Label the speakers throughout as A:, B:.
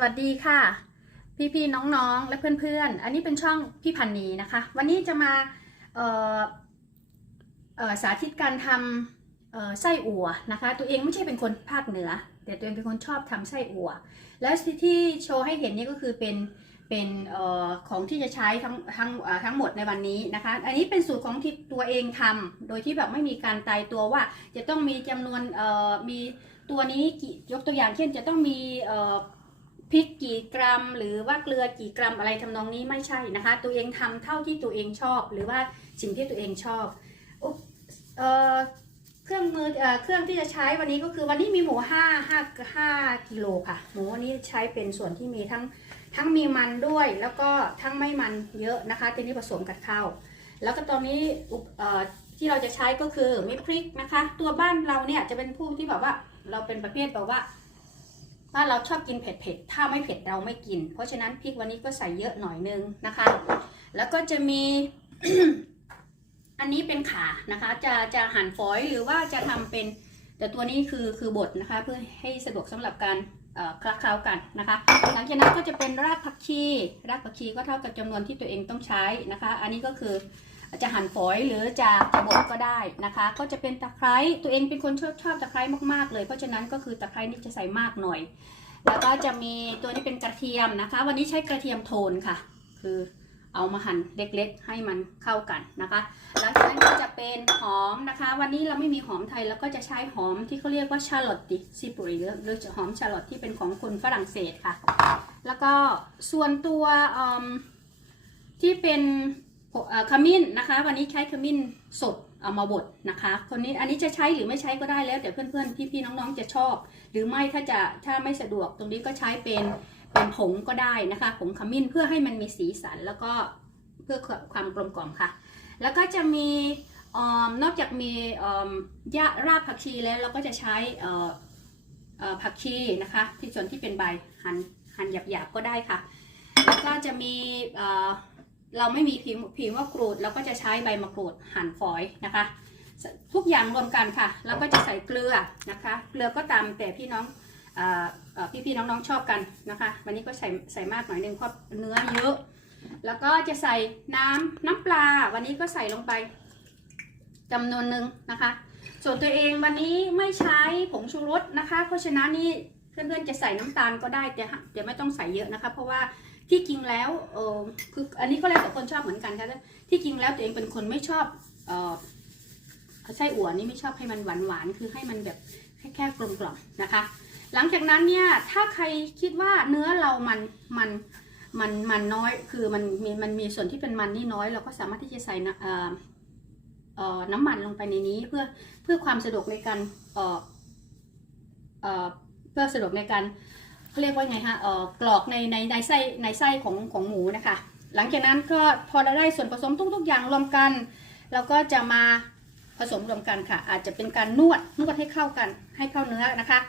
A: สวัสดีค่ะ พี่ๆน้องๆ และเพื่อนๆ อันนี้เป็นช่องพี่พันนีนะคะ วันนี้จะมาสาธิตการทำไส้อั่วนะคะ ตัวเองไม่ใช่เป็นคนภาคเหนือ แต่ตัวเองเป็นคนชอบทำไส้อั่ว และที่โชว์ให้เห็นนี่ก็คือเป็นเป็นออของที่จะใช้ทั้งทั้งทั้งหมดในวันนี้นะคะ อันนี้เป็นสูตรของที่ตัวเองทำโดยที่แบบไม่มีการตายตัวว่าจะต้องมีจำนวนออมีตัวนี้กี่ยกตัวอย่างเช่นจะต้องมีออ พริกกี่กรัม หรือว่าเกลือกี่กรัมอะไรทำนองนี้ไม่ใช่นะคะ ตัวเองทำเท่าที่ตัวเองชอบ หรือว่าสิ่งที่ตัวเองชอบอุ๊บเอ่อเครื่องมือเอ่อเครื่องที่จะใช้วันนี้ก็คือวันนี้มีหมูห้าห้าห้ากิโลค่ะ หมูวันนี้ใช้เป็นส่วนที่มีทั้งทั้งมีมันด้วย แล้วก็ทั้งไม่มันเยอะนะคะทีนี้ผสมกันเข้าวแล้วก็ตอนนี้อุปเอ่อที่เราจะใช้ก็คือมีพริกนะคะ ตัวบ้านเราเนี่ยจะเป็นผู้ที่แบบว่าเราเป็นประเภทแบบว่า ว่าเราชอบกินเผ็ดๆ ถ้าไม่เผ็ดเราไม่กิน เพราะฉะนั้นพริกวันนี้ก็ใส่เยอะหน่อยนึงนะคะ แล้วก็จะมี อันนี้เป็นขานะคะ จะจะหั่นฝอยหรือว่าจะทำเป็น แต่ตัวนี้คือคือบดนะคะ เพื่อให้สะดวกสำหรับการคลักเคล้ากันนะคะ หลังจากนั้นก็จะเป็นรากผักชี รากผักชีก็เท่ากับจำนวนที่ตัวเองต้องใช้นะคะ อันนี้ก็คือ จะหั่นฝอยหรือจะจะบดก็ได้นะคะ ก็จะเป็นตะไคร้ตัวเองเป็นคนชอบชอบตะไคร้มากๆเลย เพราะฉะนั้นก็คือตะไคร้นี่จะใส่มากหน่อย แล้วก็จะมีตัวนี้เป็นกระเทียมนะคะ วันนี้ใช้กระเทียมโทนค่ะ คือเอามาหั่นเล็กๆ ให้มันเข้ากันนะคะหลังจากนั้นก็จะเป็นหอมนะคะ วันนี้เราไม่มีหอมไทยแล้วก็จะใช้หอมที่เขาเรียกว่าชาลอตติซิปุริหรือหอหอมชาลอตที่เป็นของคนฝรั่งเศสค่ะ แล้วก็ส่วนตัวที่เป็น ขมิ้นนะคะ วันนี้ใช้ขมิ้นสดเอามาบดนะคะคนนี้อันนี้จะใช้หรือไม่ใช้ก็ได้แล้วแต่เพื่อนๆพี่ๆน้องๆจะชอบ หรือไม่ถ้าจะถ้าไม่สะดวกตรงนี้ก็ใช้เป็นเป็นผงก็ได้นะคะผงขมิ้นเพื่อให้มันมีสีสันแล้วก็เพื่อความกลมกล่อมค่ะ แล้วก็จะมีออนอกจากมีเอ่อยะรากผักชีแล้วเราก็จะใช้ผักชีนะคะ ที่ส่วนที่เป็นใบหั่นหั่นหยาบๆก็ได้ค่ะ แล้วก็จะมี เราไม่มีผิวผิวมะกรูดเราก็จะใช้ใบมะกรูดหั่นฝอยนะคะ ทุกอย่างรวมกันค่ะแล้วก็จะใส่เกลือนะคะ เกลือก็ตามแต่พี่น้องอ่อเอ่พี่ๆน้องๆชอบกันนะคะ วันนี้ก็ใส่ใส่มากหน่อยหนึงเพราะเนื้อเยอะ แล้วก็จะใส่น้ำน้ำปลา วันนี้ก็ใส่ลงไปจำนวนหนึ่งนะคะ ส่วนตัวเองวันนี้ไม่ใช้ผงชูรสนะคะ เพราะฉะนั้นนี่เพื่อนๆจะใส่น้ำตาลก็ได้แต่แต่ไม่ต้องใส่เยอะนะคะ เพราะว่า ที่จริงแล้วเออคืออันนี้ก็แล้วแต่คนชอบเหมือนกันค่ะที่จริงแล้วตัวเองเป็นคนไม่ชอบเออไส้อั่วนี่ไม่ชอบให้มันหวานหวานๆคือให้มันแบบแค่แค่กลมกล่อมนะคะ หลังจากนั้นเนี่ยถ้าใครคิดว่าเนื้อเรามันมันมันมันน้อยคือมันมีมันมีส่วนที่เป็นมันนี่น้อย เราก็สามารถที่จะใส่นะเออเออน้ำมันลงไปในนี้เพื่อเพื่อความสะดวกในการเออเออเพื่อสะดวกในการ เขาเรียกว่าไงฮะเอ่อกรอกในในในไส้ในไส้ของของหมูนะคะ หลังจากนั้นก็พอเราได้ส่วนผสมทุก ๆ อย่างรวมกันเราก็จะมาผสมรวมกันค่ะ อาจจะเป็นการนวดนวดให้เข้ากันให้เข้าเนื้อนะคะ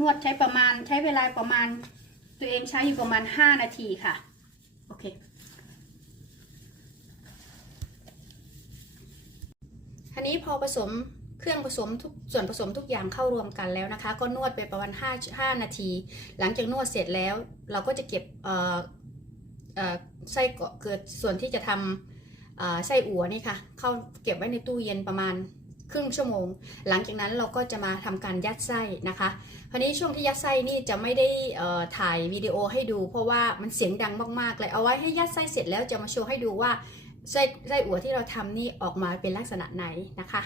A: นวดใช้ประมาณใช้เวลาประมาณ ตัวเองใช้อยู่ประมาณ 5 นาทีค่ะโอเคทีนี้พอผสม เครื่องผสมทุกส่วนผสมทุกอย่างเข้ารวมกันแล้วนะคะ ก็นวดไปประมาณ5 5นาที หลังจากนวดเสร็จแล้ว เราก็จะเก็บไส้เกิดส่วนที่จะทำไส้อั่วนี่ค่ะเข้าเก็บไว้ในตู้เย็นประมาณครึ่งชั่วโมง หลังจากนั้นเราก็จะมาทำการยัดไส้นะคะคราวนี้ช่วงที่ยัดไส้นี่จะไม่ได้ถ่ายวิดีโอให้ดู เพราะว่ามันเสียงดังมากๆเลยเอาไว้ให้ยัดไส้เสร็จแล้วจะมาโชว์ให้ดูว่าไส้ไส้อั่วที่เราทำนี่ออกมาเป็นลักษณะไหนนะคะ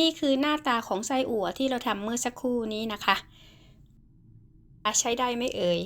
A: นี่คือหน้าตาของไส้อั่วที่เราทำเมื่อสักครู่นี้นะคะ ใช้ได้ไม่เอ่ย